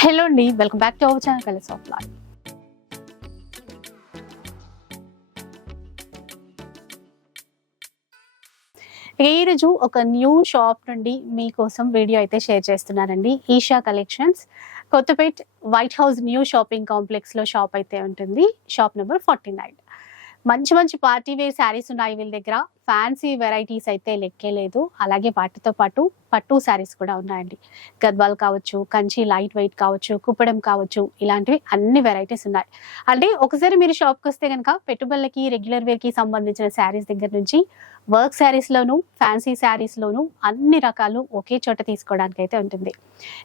Hello అండి welcome back to our channel colours of life. ఈరోజు ఒక న్యూ షాప్ నుండి మీకోసం వీడియో అయితే షేర్ చేస్తున్నానండి. Isha collections Kothapet white house new shopping కాంప్లెక్స్లో షాప్ అయితే ఉంటుంది. Shop number forty nine. మంచి మంచి పార్టీ వేర్ శారీస్ ఉన్నాయి వీళ్ళ దగ్గర. ఫ్యాన్సీ వెరైటీస్ అయితే లెక్కలేదు అలాగే వాటితో పాటు పట్టు శారీస్ కూడా ఉన్నాయండి. గద్వాల్ కావచ్చు కంచి లైట్ వెయిట్ కావచ్చు కుప్పడం కావచ్చు ఇలాంటివి అన్ని వెరైటీస్ ఉన్నాయి. అంటే ఒకసారి మీరు షాప్కి వస్తే కనుక పెట్టుబడులకి రెగ్యులర్ వేర్కి సంబంధించిన శారీస్ దగ్గర నుంచి వర్క్ శారీస్లోను ఫ్యాన్సీ శారీస్లోను అన్ని రకాలు ఒకే చోట తీసుకోవడానికి అయితే ఉంటుంది.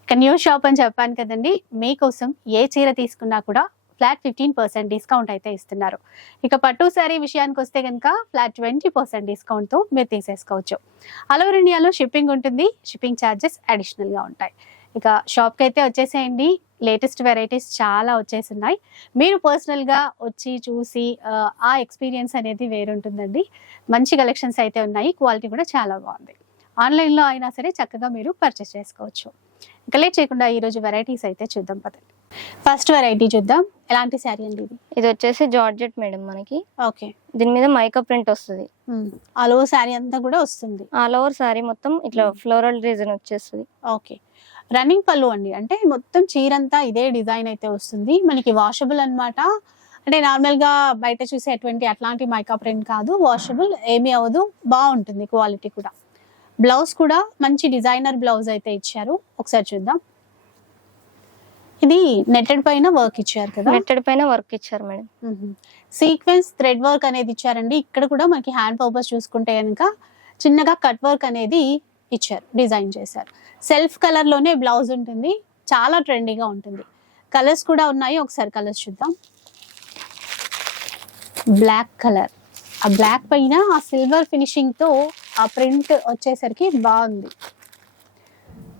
ఇక న్యూ షాప్ అని చెప్పాను కదండి మీకోసం ఏ చీర తీసుకున్నా కూడా ఫ్లాట్ ఫిఫ్టీన్ పర్సెంట్ డిస్కౌంట్ అయితే ఇస్తున్నారు. ఇక పట్టు శారీ విషయానికి వస్తే కనుక ఫ్లాట్ ట్వంటీ పర్సెంట్ డిస్కౌంట్తో మీరు తీసేసుకోవచ్చు. ఆల్ ఓవర్ ఇండియాలో షిప్పింగ్ ఉంటుంది. షిప్పింగ్ ఛార్జెస్ అడిషనల్గా ఉంటాయి. ఇక షాప్కి అయితే వచ్చేసేయండి. లేటెస్ట్ వెరైటీస్ చాలా వచ్చేస్తున్నాయి మీరు పర్సనల్గా వచ్చి చూసి ఆ, ఎక్స్పీరియన్స్ అనేది వేరుంటుందండి. మంచి కలెక్షన్స్ అయితే ఉన్నాయి. క్వాలిటీ కూడా చాలా బాగుంది. ఆన్లైన్లో అయినా సరే చక్కగా మీరు పర్చేస్ చేసుకోవచ్చు. ఇక లేట్ చేయకుండా ఈరోజు వెరైటీస్ అయితే చూద్దాం పదండి. ఫస్ట్ వెరైటీ చూద్దాం. ఎలాంటి శారీ అండి ఇది? ఇది వచ్చేసి జార్జెట్ మేడం మనకి. ఓకే. దీని మీద మైకా ప్రింట్ వస్తుంది. ఆల్ ఓవర్ శారీ అంతా కూడా వస్తుంది. ఆల్ ఓవర్ సారీ మొత్తం ఇట్లా. ఫ్లోరల్ డిజైన్ వచ్చేస్తుంది. ఓకే. రన్నింగ్ పళ్ళు అండి. అంటే మొత్తం చీరంతా ఇదే డిజైన్ అయితే వస్తుంది. మనకి వాషబుల్ అన్నమాట. అంటే నార్మల్గా బయట చూసే అటువంటి అట్లాంటి మైకా ప్రింట్ కాదు. వాషబుల్ ఏమీ అవ్వదు. బాగుంటుంది క్వాలిటీ కూడా. బ్లౌజ్ కూడా మంచి డిజైనర్ బ్లౌజ్ అయితే ఇచ్చారు. ఒకసారి చూద్దాం. ఇది నెట్టెడ్ పైన వర్క్ ఇచ్చారు కదా? నెట్టెడ్ పైన వర్క్ ఇచ్చారు మేడం. సీక్వెన్స్ థ్రెడ్ వర్క్ అనేది ఇచ్చారండి. ఇక్కడ కూడా మనకి హ్యాండ్ పర్పస్ చూసుకుంటే కనుక చిన్నగా కట్ వర్క్ అనేది ఇచ్చారు డిజైన్ చేశారు. సెల్ఫ్ కలర్లోనే బ్లౌజ్ ఉంటుంది. చాలా ట్రెండీగా ఉంటుంది. కలర్స్ కూడా ఉన్నాయి. ఒకసారి కలర్స్ చూద్దాం. బ్లాక్ కలర్ ఆ బ్లాక్ పైన ఆ సిల్వర్ ఫినిషింగ్తో ఆ ప్రింట్ వచ్చేసరికి బాగుంది.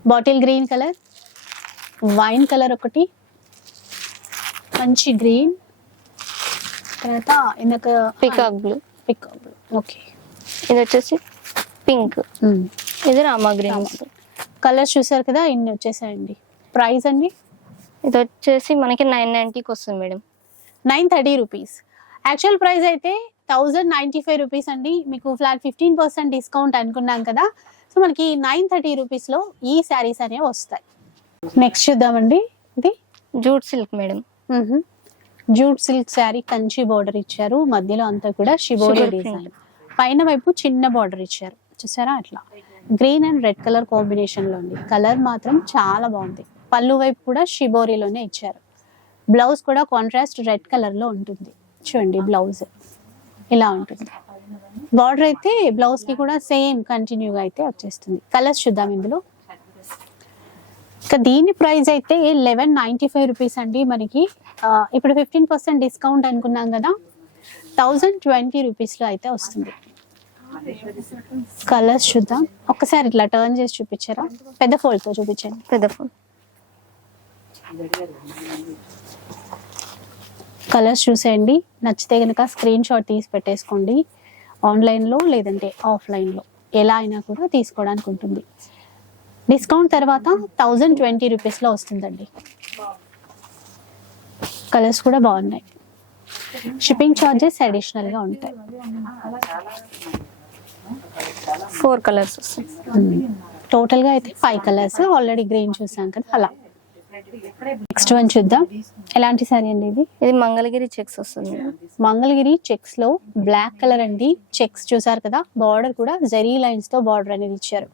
Bottle green colour wine colour ఒకటి మంచి గ్రీన్ తర్వాత ఇందాక peacock blue peacock blue okay ఇది వచ్చేసి పింక్. ఇది రామా గ్రీన్. కలర్స్ చూసారు కదా ఇన్ని వచ్చేసాయండి. ప్రైస్ అండి? ఇది వచ్చేసి మనకి నైన్ నైన్టీకి వస్తుంది madam. Nine thirty rupees. Actual price అయితే థౌజండ్ నైంటీ ఫైవ్ రూపీస్ అండి. మీకు ఫ్లాట్ ఫిఫ్టీన్ పర్సెంట్ డిస్కౌంట్ అనుకున్నాం కదా. సో మనకి నైన్ థర్టీ రూపీస్లో ఈ శారీస్ అనేవి వస్తాయి. నెక్స్ట్ చూద్దామండి. ఇది? Jute silk madam. Jute silk sari Kanchi border ఇచ్చారు. మధ్యలో అంతా కూడా షిబోరి Shibori డిజైన్ పైన వైపు చిన్న బార్డర్ ఇచ్చారు. చూసారా అట్లా? గ్రీన్ అండ్ రెడ్ కలర్ కాంబినేషన్లో ఉంది. కలర్ మాత్రం చాలా బాగుంది. పళ్ళు వైపు కూడా షిబోరిలోనే ఇచ్చారు. బ్లౌజ్ కూడా కాంట్రాస్ట్ రెడ్ కలర్లో ఉంటుంది. చూడండి బ్లౌజ్ ఇలా ఉంటుంది. బార్డర్ అయితే బ్లౌజ్కి కూడా సేమ్ కంటిన్యూగా అయితే వచ్చేస్తుంది. కలర్స్ చూద్దాం ఇందులో. ఇక దీని ప్రైస్ అయితే లెవెన్ నైంటీ ఫైవ్ రూపీస్ అండి మనకి. ఇప్పుడు ఫిఫ్టీన్ పర్సెంట్ డిస్కౌంట్ అనుకున్నాం కదా. థౌజండ్ ట్వంటీ రూపీస్లో అయితే వస్తుంది. కలర్స్ చూద్దాం. ఒక్కసారి ఇట్లా టర్న్ చేసి చూపించారా? పెద్ద ఫోల్డ్తో చూపించండి. పెద్ద ఫోన్ కలర్స్ చూసేయండి. నచ్చితే కనుక స్క్రీన్ షాట్ తీసి పెట్టేసుకోండి. ఆన్లైన్లో లేదంటే ఆఫ్లైన్లో ఎలా అయినా కూడా తీసుకోవడానికి ఉంటుంది. డిస్కౌంట్ తర్వాత థౌజండ్ ట్వంటీ రూపీస్లో వస్తుందండి. కలర్స్ కూడా బాగున్నాయి. షిప్పింగ్ ఛార్జెస్ అడిషనల్గా ఉంటాయి. ఫోర్ కలర్స్ టోటల్గా అయితే ఫైవ్ కలర్స్ ఆల్రెడీ గ్రీన్ చూసాం కదా అలా. నెక్స్ట్ వన్ చూద్దాం. ఎలాంటి సారీ అండి ఇది? ఇది మంగళగిరి చెక్స్ వస్తుంది. మంగళగిరి చెక్స్లో బ్లాక్ కలర్ అండి. చెక్స్ చూసారు కదా బార్డర్ కూడా జరీ లైన్స్తో బార్డర్ అనేది ఇచ్చారు.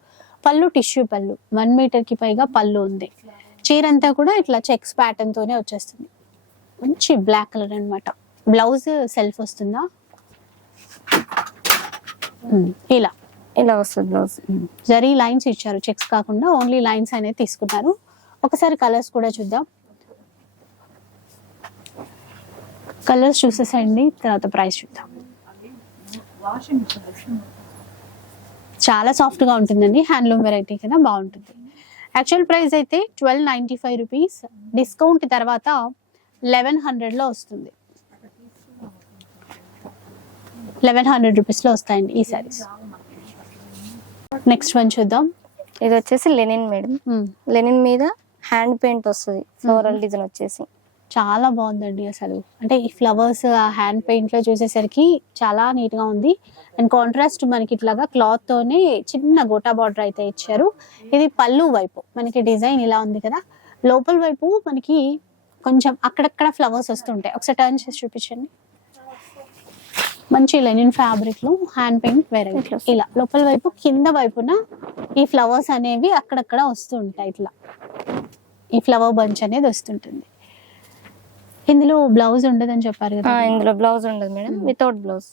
పళ్ళు టిష్యూ పళ్ళు. వన్ మీటర్కి పైగా పళ్ళు ఉంది. చీర అంతా కూడా ఇట్లా చెక్స్ ప్యాటర్న్ తోనే వచ్చేస్తుంది. మంచి బ్లాక్ కలర్ అన్నమాట. బ్లౌజ్ సెల్ఫ్ వస్తుందా? ఉమ్, ఇలా. ఇలా వస్తుంది బ్లౌజ్ జరీ లైన్స్ ఇచ్చారు. చెక్స్ కాకుండా ఓన్లీ లైన్స్ అనేది తీసుకున్నారు. ఒకసారి కలర్స్ కూడా చూద్దాం. కలర్స్ చూసేసండి తర్వాత ప్రైస్ చూద్దాం. చాలా సాఫ్ట్గా ఉంటుందండి. హ్యాండ్లూమ్ వెరైటీ కదా బాగుంటుంది. యాక్చువల్ ప్రైస్ అయితే twelve ninety five rupees discount తర్వాత లెవెన్ హండ్రెడ్లో వస్తుంది. లెవెన్ హండ్రెడ్ రూపీస్లో వస్తాయండి ఈ శారీస్ నెక్స్ట్ వన్ చూద్దాం. ఇది వచ్చేసి లెనిన్ మేడం. లెనిన్ మీద హ్యాండ్ పెయింట్ వస్తుంది. ఫ్లోరల్ డిజైన్ వచ్చేసి. చాలా బాగుందండి అసలు. అంటే ఈ ఫ్లవర్స్ హ్యాండ్ పెయింట్లో చూసేసరికి చాలా నీట్గా ఉంది. అండ్ కాంట్రాస్ట్ మనకి ఇట్లాగా క్లాత్ తోనే చిన్న గోటా బార్డర్ అయితే ఇచ్చారు. ఇది పళ్ళు వైపు మనకి డిజైన్ ఇలా ఉంది కదా. లోపల వైపు మనకి కొంచెం అక్కడక్కడ ఫ్లవర్స్ వస్తుంటాయి. ఒకసారి టర్న్ చేసి చూపించండి. మంచి లెనిన్ ఫ్యాబ్రిక్లో హ్యాండ్ పెయింట్ వేరే ఇట్లా వస్తుంది. ఇలా లోపల వైపు కింద వైపున ఈ ఫ్లవర్స్ అనేవి అక్కడక్కడ వస్తూ ఉంటాయి ఇట్లా. ఈ ఫ్లవర్ బంచ్ అనేది వస్తుంటుంది. ఇందులో బ్లౌజ్ ఉండదని చెప్పారు కదా ఇందులో బ్లౌజ్ ఉండదు మేడం వితౌట్ బ్లౌజ్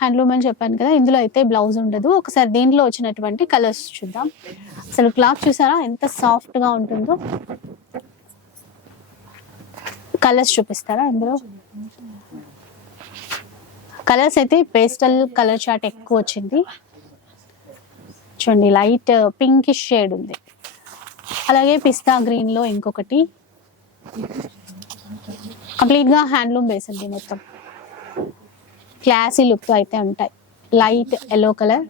హ్యాండ్లూమ్ అని చెప్పాను కదా ఇందులో అయితే బ్లౌజ్ ఉండదు. ఒకసారి దీంట్లో వచ్చినటువంటి కలర్స్ చూద్దాం. అసలు క్లాత్ చూసారా? ఎంత సాఫ్ట్గా ఉంటుందో. కలర్స్ చూపిస్తారా ఇందులో? కలర్స్ అయితే పేస్టల్ కలర్ చార్ట్ ఎక్కువ వచ్చింది. చూడండి లైట్ పింకిష్ షేడ్ ఉంది. అలాగే పిస్తా గ్రీన్లో ఇంకొకటి. కంప్లీట్గా హ్యాండ్లూమ్ బేస్ అండి మొత్తం. క్లాసీ లుక్ అయితే ఉంటాయి. Light yellow colour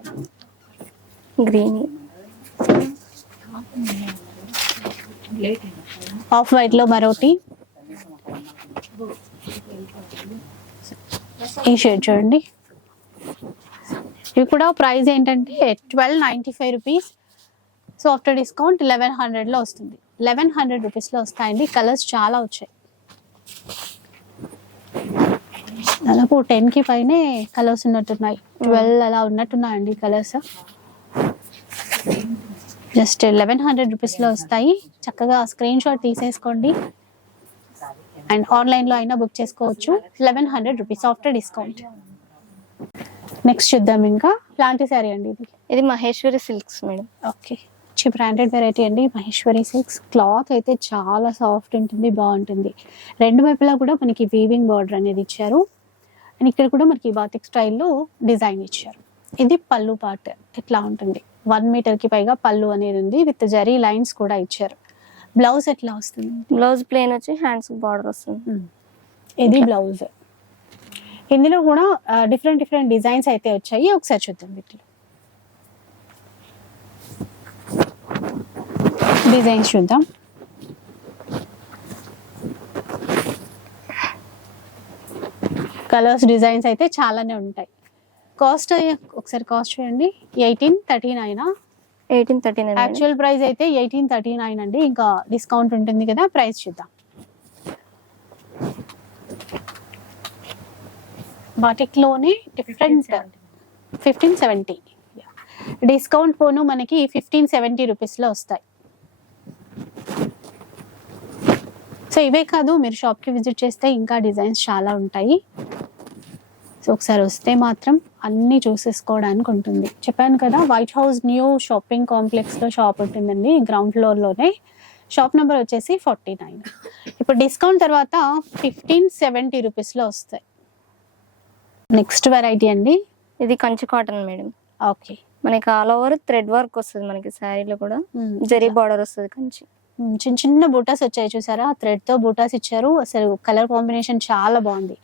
green. Off వైట్లో మరొకటి ఈ షేడ్ చూడండి. ఇవి కూడా ప్రైస్ ఏంటంటే twelve ninety five rupees. So after discount eleven హండ్రెడ్లో వస్తుంది. లెవెన్ హండ్రెడ్ రూపీస్లో వస్తాయండి. కలర్స్ చాలా వచ్చాయి. దాదాపు టెన్కి పైనే కలర్స్ ఉన్నట్టున్నాయి. ట్వెల్వ్ అలా ఉన్నట్టున్నాయండి కలర్స్ జస్ట్ లెవెన్ హండ్రెడ్ రూపీస్లో వస్తాయి. చక్కగా స్క్రీన్ షాట్ తీసేసుకోండి. అండ్ ఆన్లైన్లో అయినా బుక్ చేసుకోవచ్చు. Eleven hundred rupees after discount next చూద్దాం ఇంకా. లాంటి శారీ అండి ఇది. ఇది మహేశ్వరి సిల్క్స్ మేడం ఓకే మంచి బ్రాండెడ్ వెరైటీ అండి మహేశ్వరి సిల్క్స్ క్లాత్ అయితే చాలా సాఫ్ట్ ఉంటుంది బాగుంటుంది. రెండు వైపులా కూడా మనకి వీవింగ్ బార్డర్ అనేది ఇచ్చారు. అండ్ ఇక్కడ కూడా మనకి బాతిక్ స్టైల్లో డిజైన్ ఇచ్చారు. ఇది పళ్ళు పార్ట్ ఇట్లా ఉంటుంది? వన్ మీటర్కి పైగా పళ్ళు అనేది ఉంది విత్ జరీ లైన్స్ కూడా ఇచ్చారు. బ్లౌజ్ ఎట్లా వస్తుంది? బ్లౌజ్ ప్లేన్ వచ్చి హ్యాండ్స్ బార్డర్ వస్తుంది. ఇది బ్లౌజ్ ఇందులో కూడా డిఫరెంట్ డిఫరెంట్ డిజైన్స్ అయితే వచ్చాయి. ఒకసారి చూద్దాం వీటిలో. డిజైన్స్ చూద్దాం. కలర్స్ డిజైన్స్ అయితే చాలానే ఉంటాయి. కాస్ట్ ఒకసారి కాస్ట్ చూడండి. Eighteen thirty nine? Eighteen thirty nine actual price అయితే ఎయిటీన్ థర్టీ నైన్ అండి. ఇంకా డిస్కౌంట్ ఉంటుంది కదా ప్రైస్ చూద్దాం. బాటిక్లోనే డిఫరెంట్ ఫిఫ్టీన్ సెవెంటీ డిస్కౌంట్ పోను మనకి ఫిఫ్టీన్ సెవెంటీ రూపీస్లో వస్తాయి. సో ఇవే కాదు మీరు షాప్కి విజిట్ చేస్తే ఇంకా డిజైన్స్ చాలా ఉంటాయి. సో ఒకసారి వస్తే మాత్రం అన్నీ చూసేసుకోవడానికి ఉంటుంది. చెప్పాను కదా వైట్ హౌస్ న్యూ షాపింగ్ కాంప్లెక్స్లో షాప్ ఉంటుందండి గ్రౌండ్ ఫ్లోర్లోనే షాప్ నెంబర్ వచ్చేసి ఫార్టీ నైన్ ఇప్పుడు డిస్కౌంట్ తర్వాత ఫిఫ్టీన్ సెవెంటీ రూపీస్లో వస్తాయి. నెక్స్ట్ వెరైటీ అండి? ఇది కంచి కాటన్ మేడం. ఓకే మనకి ఆల్ ఓవర్ థ్రెడ్ వర్క్ వస్తుంది మనకి శారీలో కూడా. జరీ బార్డర్ వస్తుంది కంచి. చిన్న చిన్న బూటాస్ వచ్చాయి చూసారా? థ్రెడ్తో బూటాస్ ఇచ్చారు. అసలు కలర్ కాంబినేషన్ చాలా బాగుంది.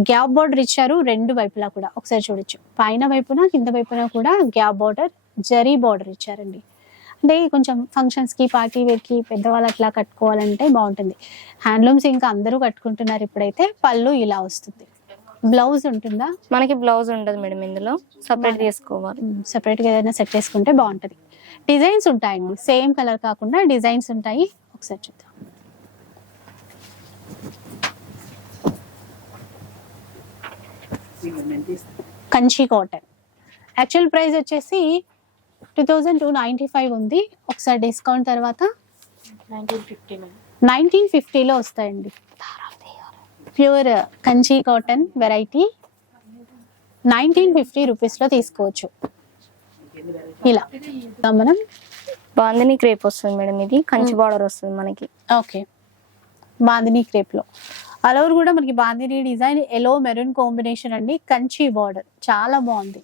గ్యాప్ బార్డర్ ఇచ్చారు రెండు వైపులా కూడా. ఒకసారి చూడొచ్చు. పైన వైపున కింద వైపున కూడా గ్యాప్ బార్డర్ జరీ బార్డర్ ఇచ్చారండి. అంటే కొంచెం ఫంక్షన్స్కి పార్టీ వేర్కి పెద్దవాళ్ళు అట్లా కట్టుకోవాలంటే బాగుంటుంది. హ్యాండ్లూమ్స్ ఇంకా అందరూ కట్టుకుంటున్నారు ఇప్పుడైతే. పళ్ళు ఇలా వస్తుంది. బ్లౌజ్ ఉంటుందా? మనకి బ్లౌజ్ ఉండదు మేడం ఇందులో. సపరేట్ తీసుకోవాలి. సెపరేట్గా ఏదైనా సెట్ చేసుకుంటే బాగుంటది. డిజైన్స్ ఉంటాయండి సేమ్ కలర్ కాకుండా డిజైన్స్ ఉంటాయి. ఒకసారి చూద్దాం. కంచి కాటన్. యాక్చువల్ ప్రైస్ వచ్చేసి two thousand two ninety five ఉంది. ఒకసారి డిస్కౌంట్ తర్వాత నైన్టీన్ ఫిఫ్టీలో వస్తాయండి. Pure Kanchi cotton variety. Nineteen fifty రూపీస్లో తీసుకోవచ్చు. ఇలా. మనం బాందిని క్రేప్ వస్తుంది మేడం ఇది. కంచి బార్డర్ వస్తుంది మనకి. ఓకే. బాందిని క్రేప్లో. అలవర్ కూడా మనకి bandhani design yellow maroon combination అండి. కంచి బార్డర్. చాలా బాగుంది.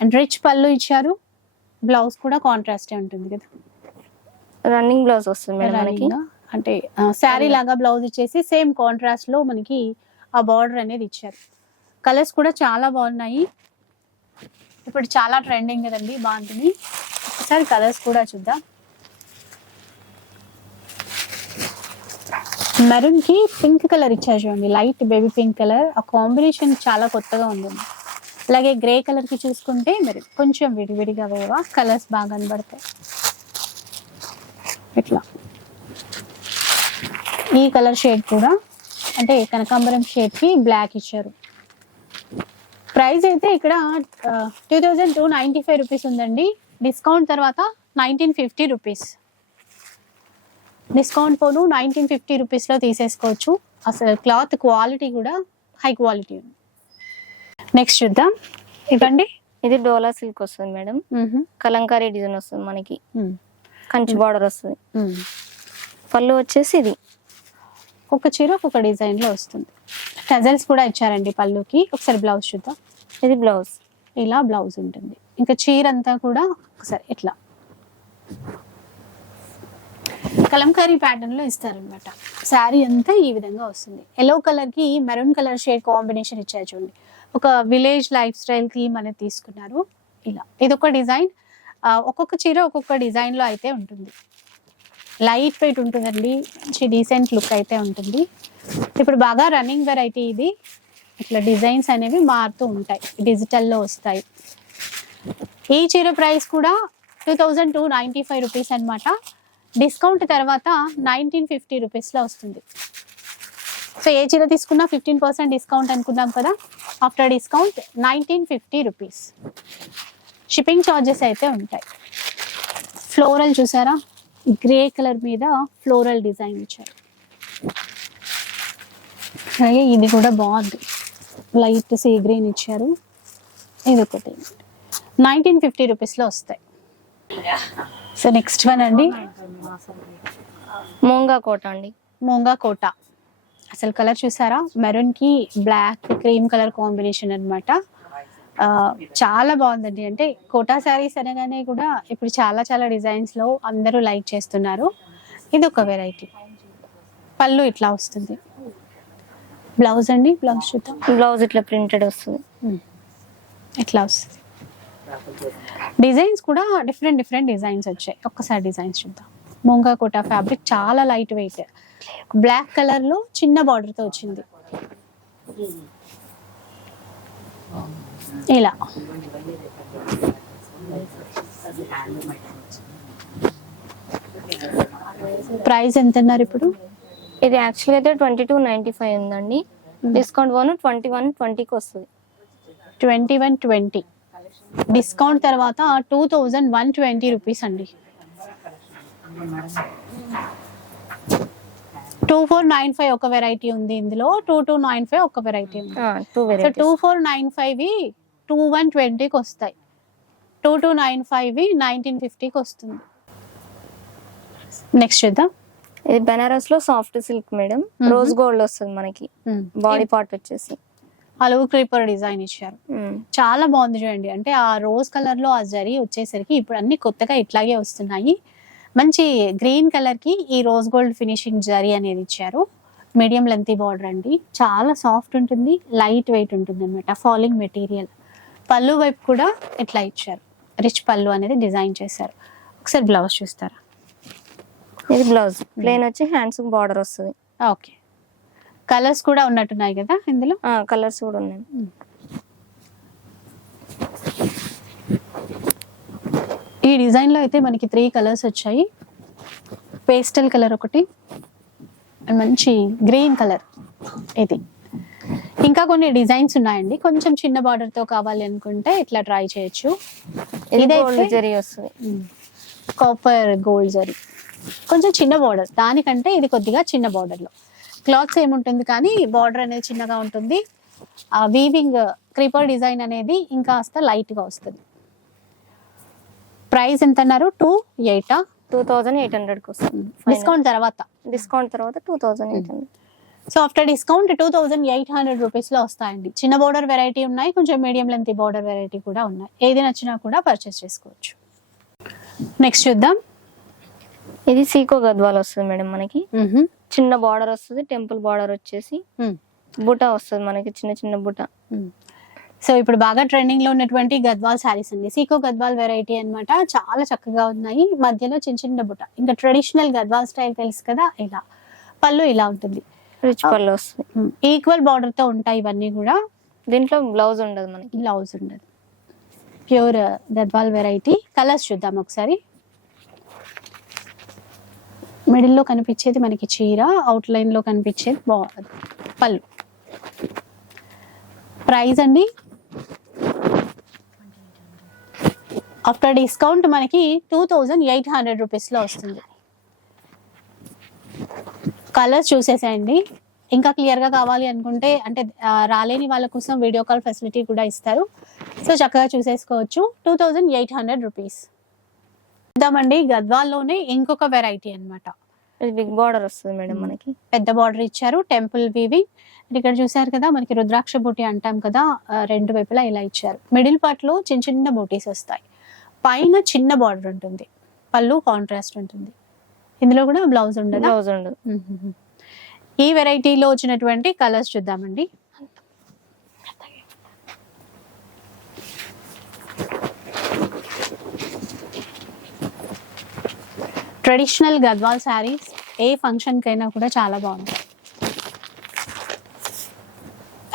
అండ్ రిచ్ పళ్ళు ఇచ్చారు. బ్లౌజ్ కూడా కాంట్రాస్టే ఉంటుంది కదా. రన్నింగ్ బ్లౌజ్ వస్తుంది మేడం మనకి. అంటే శారీ లాగా బ్లౌజ్ ఇచ్చేసి సేమ్ కాంట్రాస్ట్లో మనకి ఆ బార్డర్ అనేది ఇచ్చారు. కలర్స్ కూడా చాలా బాగున్నాయి. ఇప్పుడు చాలా ట్రెండింగ్ కదండి బాగుంటుంది. ఒకసారి కలర్స్ కూడా చూద్దాం. మెరూన్కి పింక్ కలర్ ఇచ్చారు చూడండి లైట్ బేబీ పింక్ కలర్. ఆ కాంబినేషన్ చాలా కొత్తగా ఉంది. అలాగే గ్రే కలర్కి చూసుకుంటే మరి కొంచెం విడివిడిగా వేవా కలర్స్ బాగా కనబడతాయి. ఇట్లా. ఈ కలర్ షేడ్ కూడా అంటే కనకాంబరం షేడ్కి బ్లాక్ ఇచ్చారు. ప్రైస్ అయితే ఇక్కడ two thousand two ninety five rupees ఉందండి. డిస్కౌంట్ తర్వాత నైన్టీన్ ఫిఫ్టీ రూపీస్ డిస్కౌంట్ పోను నైన్టీన్ ఫిఫ్టీ రూపీస్లో తీసేసుకోవచ్చు. అసలు క్లాత్ క్వాలిటీ కూడా హై క్వాలిటీ ఉంది. నెక్స్ట్ చూద్దాం. ఇవ్వండి. ఇది డోలా సిల్క్ వస్తుంది మేడం. కలంకారీ డిజైన్ వస్తుంది మనకి. కంచి బార్డర్ వస్తుంది. పళ్ళు వచ్చేసి ఇది. ఒక్కొక్క చీర ఒక్కొక్క డిజైన్లో వస్తుంది. టజల్స్ కూడా ఇచ్చారండి పళ్ళుకి. ఒకసారి బ్లౌజ్ చూద్దాం. ఇది బ్లౌజ్ ఇలా బ్లౌజ్ ఉంటుంది. ఇంకా చీర అంతా కూడా ఒకసారి ఇట్లా. కలంకారీ ప్యాటర్న్లో ఇస్తారనమాట శారీ అంతా ఈ విధంగా వస్తుంది. ఎల్లో కలర్కి మెరూన్ కలర్ షేడ్ కాంబినేషన్ ఇచ్చారు చూడండి. ఒక విలేజ్ లైఫ్ స్టైల్ థీమ్ అనేది తీసుకున్నారు. ఇలా. ఇదొక డిజైన్ ఒక్కొక్క చీర ఒక్కొక్క డిజైన్లో అయితే ఉంటుంది. లైట్ వెయిట్ ఉంటుందండి. మంచి డీసెంట్ లుక్ అయితే ఉంటుంది. ఇప్పుడు బాగా రన్నింగ్ వెరైటీ ఇది. ఇట్లా డిజైన్స్ అనేవి మారుతూ ఉంటాయి. డిజిటల్లో వస్తాయి. ఈ చీర ప్రైస్ కూడా two thousand two ninety five rupees అనమాట డిస్కౌంట్ తర్వాత నైన్టీన్ ఫిఫ్టీ రూపీస్లో వస్తుంది. సో ఏ చీర తీసుకున్నా ఫిఫ్టీన్ పర్సెంట్ డిస్కౌంట్ అనుకున్నాం కదా? After discount nineteen fifty rupees shipping charges అయితే ఉంటాయి. ఫ్లోరల్ చూసారా? గ్రే కలర్ మీద ఫ్లోరల్ డిజైన్ ఇచ్చారు. అలాగే ఇది కూడా బాగుంది. లైట్ సీ గ్రీన్ ఇచ్చారు. ఇది ఒకటి. నైన్టీన్ ఫిఫ్టీ రూపీస్లో వస్తాయి. సో నెక్స్ట్ వన్ అండి? మూంగా కోట అండి. మూంగా కోట. అసలు కలర్ చూసారా? మెరూన్కి బ్లాక్ క్రీమ్ కలర్ కాంబినేషన్ అన్నమాట. ఆ, చాలా బాగుందండి. అంటే కోటా శారీస్ అనగానే కూడా ఇప్పుడు చాలా చాలా డిజైన్స్లో అందరూ లైక్ చేస్తున్నారు. ఇది ఒక వెరైటీ. పళ్ళు ఇట్లా వస్తుంది. బ్లౌజ్ అండి? బ్లౌజ్ చూద్దాం. బ్లౌజ్ ఇట్లా ప్రింటెడ్ వస్తుంది. ఇట్లా వస్తుంది? డిజైన్స్ కూడా డిఫరెంట్ డిఫరెంట్ డిజైన్స్ వచ్చాయి. ఒక్కసారి డిజైన్స్ చూద్దాం. మూంగా కోట ఫ్యాబ్రిక్ చాలా లైట్ వెయిట్. బ్లాక్ కలర్లో చిన్న బార్డర్తో వచ్చింది. ఇలా. ప్రైస్ ఎంత అన్నారు ఇప్పుడు? ఇది యాక్చువల్గా అయితే ట్వంటీ టూ నైన్టీ ఫైవ్ ఉందండి. డిస్కౌంట్ పోను ట్వంటీ వన్ ట్వంటీకి వస్తుంది. Twenty one twenty. డిస్కౌంట్ తర్వాత two thousand one twenty rupees అండి. టూ ఫోర్ నైన్ ఫైవ్ ఒక వెరైటీ ఉంది ఇందులో. టూ టూ నైన్ ఫైవ్ ఒక వెరైటీ ఉంది. Two so two four nine five two one ట్వంటీకి వస్తాయి. Two two nine five nineteen ఫిఫ్టీకి వస్తుంది. నెక్స్ట్ చూద్దాం. ఇది బెనారస్లో soft silk madam. Rose gold వస్తుంది మనకి. బాడీ పార్ట్ వచ్చేసి. అలుగు క్రీపర్ డిజైన్ ఇచ్చారు. చాలా బాగుంది చూడండి. అంటే ఆ రోజ్ కలర్లో ఆ జరీ వచ్చేసరికి ఇప్పుడు అన్ని కొత్తగా ఇట్లాగే వస్తున్నాయి. మంచి గ్రీన్ కలర్కి ఈ రోజ్ గోల్డ్ ఫినిషింగ్ జరీ అనేది ఇచ్చారు. మీడియం లెంతీ బార్డర్ అండి. చాలా సాఫ్ట్ ఉంటుంది లైట్ వెయిట్ ఉంటుంది అనమాట ఫాలింగ్ మెటీరియల్. పళ్ళు వైపు కూడా ఇట్లా ఇచ్చారు. రిచ్ పళ్ళు అనేది డిజైన్ చేశారు. ఒకసారి బ్లౌజ్ చూస్తారా? ఇది బ్లౌజ్. ప్లేన్ వచ్చి హ్యాండ్స్ బార్డర్ వస్తుంది. ఓకే. కలర్స్ కూడా ఉన్నట్టున్నాయి కదా ఇందులో? కలర్స్ కూడా ఉన్నాయి. ఈ డిజైన్లో అయితే మనకి త్రీ కలర్స్ వచ్చాయి. పేస్టల్ కలర్ ఒకటి అండ్ మంచి గ్రీన్ కలర్ ఇది. ఇంకా కొన్ని డిజైన్స్ ఉన్నాయండి. కొంచెం చిన్న border తో కావాలి అనుకుంటే ఇట్లా ట్రై చేయొచ్చు. ఇదైతే- జరీ వస్తుంది. కాపర్ గోల్డ్ జరీ. కొంచెం చిన్న బార్డర్ దానికంటే ఇది కొద్దిగా చిన్న border లో. క్లాత్స్ ఏముంటుంది కానీ బార్డర్ అనేది చిన్నగా ఉంటుంది. ఆ వీవింగ్ క్రీపర్ డిజైన్ అనేది ఇంకాస్త లైట్గా వస్తుంది. ప్రైస్ ఎంత అన్నారు టూ ఎయిటా? టూ థౌజండ్ ఎయిట్ హండ్రెడ్కి వస్తుంది. డిస్కౌంట్ తర్వాత? డిస్కౌంట్ తర్వాత two thousand eight hundred. So after discount two thousand eight hundred రూపీస్లో వస్తాయండి. చిన్న బోర్డర్ వెరైటీ ఉన్నాయి కొంచెం మీడియం లెంత్ బోర్డర్ వెరైటీ కూడా ఉన్నాయి. ఏది నచ్చినా కూడా పర్చేస్ చేసుకోవచ్చు. నెక్స్ట్ చూద్దాం. ఇది సీకో గద్వాల్ వస్తుంది మేడం మనకి. చిన్న బార్డర్ వస్తుంది టెంపుల్ బార్డర్ వచ్చేసి బుటా వస్తుంది మనకి చిన్న చిన్న బుటా. సో ఇప్పుడు బాగా ట్రెండింగ్లో ఉన్నటువంటి గద్వాల్ శారీస్ అండి. సీకో గద్వాల్ వెరైటీ అన్నమాట. చాలా చక్కగా ఉన్నాయి. మధ్యలో చిన్న చిన్న బుట్ట. ఇంకా ట్రెడిషనల్ గద్వాల్ స్టైల్ తెలుసు కదా ఇలా. పళ్ళు ఇలా ఉంటుంది. రిచ్ పళ్ళు ఈక్వల్ బార్డర్తో ఉంటాయి ఇవన్నీ కూడా. దీంట్లో బ్లౌజ్ ఉండదు మనకి. బ్లౌజ్ ఉండదు. ప్యూర్ గద్వాల్ వెరైటీ కలర్స్ చూద్దాం ఒకసారి. మిడిల్లో కనిపించేది మనకి చీర అవుట్ లైన్లో కనిపించేది పళ్ళు. ప్రైస్ అండి? ఆఫ్టర్ డిస్కౌంట్ మనకి టూ థౌజండ్ ఎయిట్ హండ్రెడ్ రూపీస్లో వస్తుంది. కలర్స్ చూసేసేయండి. ఇంకా క్లియర్గా కావాలి అనుకుంటే అంటే రాలేని వాళ్ళ కోసం వీడియో కాల్ ఫెసిలిటీ కూడా ఇస్తారు. సో చక్కగా చూసేసుకోవచ్చు. Two thousand eight hundred rupees చూద్దామండి గద్వాల్లోనే ఇంకొక వెరైటీ అన్నమాట. ఇది బిగ్ బార్డర్ వస్తుంది మేడం మనకి. పెద్ద బార్డర్ ఇచ్చారు టెంపుల్ వీవింగ్ ఇక్కడ చూసారు కదా మనకి రుద్రాక్ష బూటీ అంటాం కదా రెండు వైపులా ఇలా ఇచ్చారు. మిడిల్ పార్ట్లో చిన్న చిన్న బూటీస్ వస్తాయి. పైన చిన్న బార్డర్ ఉంటుంది. పళ్ళు కాంట్రాస్ట్ ఉంటుంది. ఇందులో కూడా బ్లౌజ్ ఉండదు? బ్లౌజ్ ఉండదు. ఈ వెరైటీలో వచ్చినటువంటి కలర్స్ చూద్దామండి. ట్రెడిషనల్ గద్వాల్ శారీస్ ఏ ఫంక్షన్ కైనా కూడా చాలా బాగుంటాయి.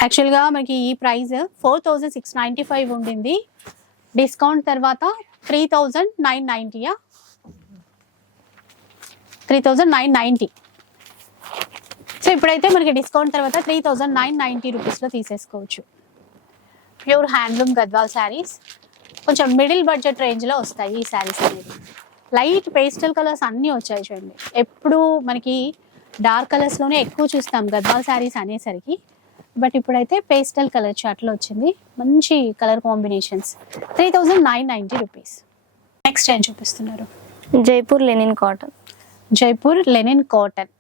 యాక్చువల్గా మనకి ఈ price four thousand six ninety five ఉండింది. డిస్కౌంట్ తర్వాత three thousand nine నైంటీయా three thousand nine ninety so ఇప్పుడైతే మనకి డిస్కౌంట్ తర్వాత త్రీ థౌజండ్ నైన్ నైంటీ రూపీస్లో తీసేసుకోవచ్చు. ప్యూర్ హ్యాండ్లూమ్ గద్వాల్ శారీస్ కొంచెం మిడిల్ బడ్జెట్ రేంజ్లో వస్తాయి ఈ శారీస్ అనేది లైట్ పేస్టల్ కలర్స్ అన్నీ వచ్చాయి చూడండి. ఎప్పుడు మనకి డార్క్ కలర్స్లోనే ఎక్కువ చూస్తాం గద్వాల్ శారీస్ అనేసరికి. బట్ ఇప్పుడైతే పేస్టల్ కలర్ చాట్లో వచ్చింది. మంచి colour combinations. Three thousand nine ninety rupees. Next ఏం చూపిస్తున్నారు? Jaipur linen cotton. Jaipur linen cotton.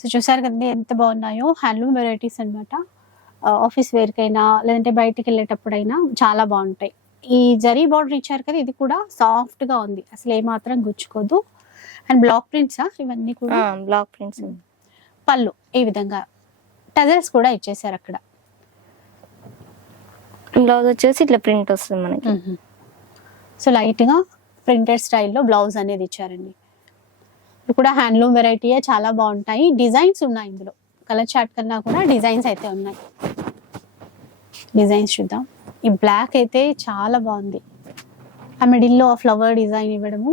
So చూసారు కదండి ఎంత బాగున్నాయో. హ్యాండ్లూమ్ వెరైటీస్ అనమాట ఆఫీస్ వేర్కైనా లేదంటే బయటికి వెళ్ళేటప్పుడైనా చాలా బాగుంటాయి. ఈ జరీ బార్డర్ ఇచ్చారు కదా ఇది కూడా సాఫ్ట్గా ఉంది. అసలు ఏమాత్రం గుచ్చుకోదు. And black prints? ఇవన్నీ కూడా? Block prints. పళ్ళు ఈ విధంగా. టజల్స్ కూడా ఇచ్చేసారు అక్కడ. బ్లౌజ్ వచ్చేసి ఇట్లా ప్రింట్ వస్తుంది మనకి. సో లైట్గా ప్రింటెడ్ స్టైల్లో బ్లౌజ్ అనేది ఇచ్చారండి. కూడా హ్యాండ్లూమ్ వెరైటీయే చాలా బాగుంటాయి. డిజైన్స్ ఉన్నాయి ఇందులో. కలర్ చార్ట్ కన్నా కూడా డిజైన్స్ అయితే ఉన్నాయి. డిజైన్స్ చూద్దాం. ఈ బ్లాక్ అయితే చాలా బాగుంది. ఆ మిడిల్లో ఫ్లవర్ డిజైన్ ఇవ్వడము.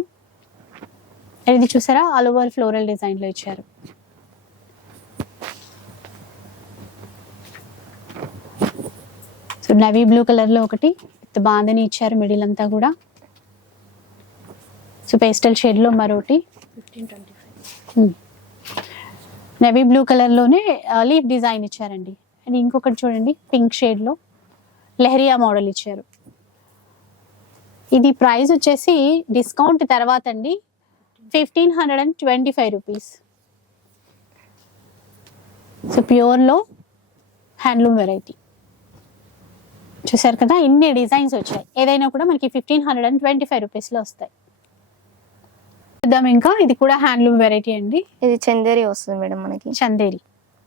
ఇది చూసారా? ఆల్ ఓవర్ ఫ్లోరల్ డిజైన్లో ఇచ్చారు. సో నవీ బ్లూ కలర్లో ఒకటి విత్ బాందని ఇచ్చారు మిడిల్ అంతా కూడా. సో పేస్టల్ షేడ్లో మరొకటి నవీ బ్లూ కలర్లోనే లీఫ్ డిజైన్ ఇచ్చారండి. అండ్ ఇంకొకటి చూడండి పింక్ షేడ్లో లెహరియా మోడల్ ఇచ్చారు. ఇది ప్రైస్ వచ్చేసి డిస్కౌంట్ తర్వాత అండి fifteen hundred and twenty five rupees. So ప్యూర్లో handloom variety. చూసారు కదా ఇన్ని డిజైన్స్ వచ్చాయి. ఏదైనా కూడా మనకి fifteen hundred and twenty five రూపీస్లో వస్తాయి. చూద్దాం ఇంకా. ఇది కూడా హ్యాండ్లూమ్ వెరైటీ అండి. ఇది చందేరి వస్తుంది మేడం మనకి. చందేరి.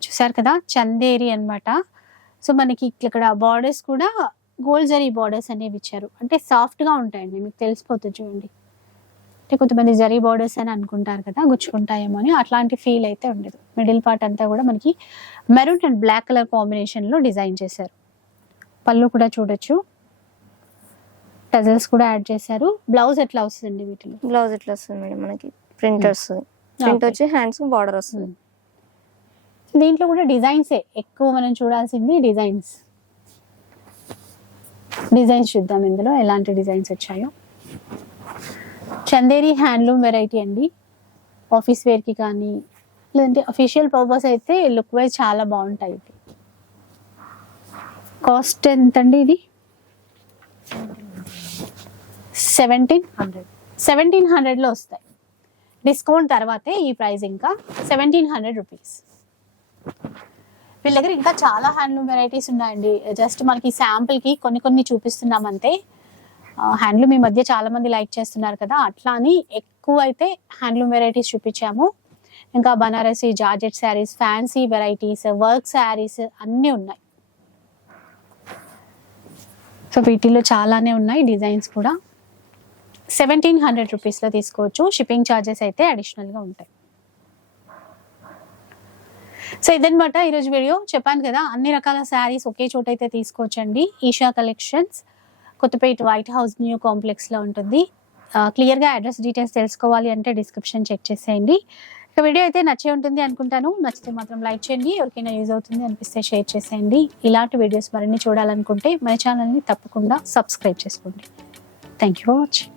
చూసారు కదా చందేరి అన్నమాట. సో మనకి ఇక్కడ బార్డర్స్ కూడా గోల్డ్ జరీ బార్డర్స్ అనేవి ఇచ్చారు. అంటే సాఫ్ట్గా ఉంటాయండి మీకు తెలిసిపోతుంది చూడండి. అంటే కొంతమంది జరీ బార్డర్స్ అని అనుకుంటారు కదా గుచ్చుకుంటాయేమో అని. అట్లాంటి ఫీల్ అయితే ఉండదు. మిడిల్ పార్ట్ అంతా కూడా మనకి మెరూన్ అండ్ బ్లాక్ కలర్ కాంబినేషన్లో డిజైన్ చేశారు. పళ్ళు కూడా చూడొచ్చు. టజల్స్ కూడా యాడ్ చేశారు. బ్లౌజ్ ఎట్లా వస్తుంది వీటిలో? బ్లౌజ్ ఇట్లా వస్తుంది మేడం మనకి? ప్రింట్ వస్తుంది ప్రింట్. వచ్చి హ్యాండ్స్ బార్డర్ వస్తుంది. దీంట్లో కూడా డిజైన్సే ఎక్కువ మనం చూడాల్సింది డిజైన్స్ డిజైన్స్ చూద్దాం ఇందులో. ఎలాంటి డిజైన్స్ వచ్చాయో. చందేరి హ్యాండ్లూమ్ వెరైటీ అండి. ఆఫీస్ వేర్కి కానీ లేదంటే అఫీషియల్ పర్పస్ అయితే లుక్ వైజ్ చాలా బాగుంటాయి. కాస్ట్ ఎంత అండి ఇది సెవెంటీన్ హండ్రెడ్ సెవెంటీన్ హండ్రెడ్లో వస్తాయి. డిస్కౌంట్ తర్వాతే ఈ ప్రైస్ ఇంకా సెవెంటీన్ హండ్రెడ్ రూపీస్ వీళ్ళ దగ్గర ఇంకా చాలా హ్యాండ్లూమ్ వెరైటీస్ ఉన్నాయండి. జస్ట్ మనకి sample కి కొన్ని కొన్ని చూపిస్తున్నాం అంతే హ్యాండ్లూమ్ ఈ మధ్య చాలా మంది లైక్ చేస్తున్నారు కదా. అట్లా అని ఎక్కువ అయితే హ్యాండ్లూమ్ వెరైటీస్ చూపించాము. ఇంకా Banarasi georgette saris fancy varieties work saris అన్నీ ఉన్నాయి. సో వీటిలో చాలానే ఉన్నాయి డిజైన్స్ కూడా. సెవెంటీన్ హండ్రెడ్ రూపీస్లో తీసుకోవచ్చు. షిప్పింగ్ ఛార్జెస్ అయితే అడిషనల్గా ఉంటాయి. సో ఇదనమాట ఈరోజు వీడియో. చెప్పాను కదా అన్ని రకాల శారీస్ ఒకే చోట అయితే తీసుకోవచ్చండి. Isha collections Kothapeta white house new కాంప్లెక్స్లో ఉంటుంది. క్లియర్గా అడ్రస్ డీటెయిల్స్ తెలుసుకోవాలి అంటే డిస్క్రిప్షన్ చెక్ చేసేయండి. ఇక వీడియో అయితే నచ్చే ఉంటుంది అనుకుంటాను. నచ్చితే మాత్రం లైక్ చేయండి. ఎవరికైనా యూజ్ అవుతుంది అనిపిస్తే షేర్ చేసేయండి. ఇలాంటి వీడియోస్ మరిన్ని చూడాలనుకుంటే మన ఛానల్ని తప్పకుండా సబ్స్క్రైబ్ చేసుకోండి. Thank you for watching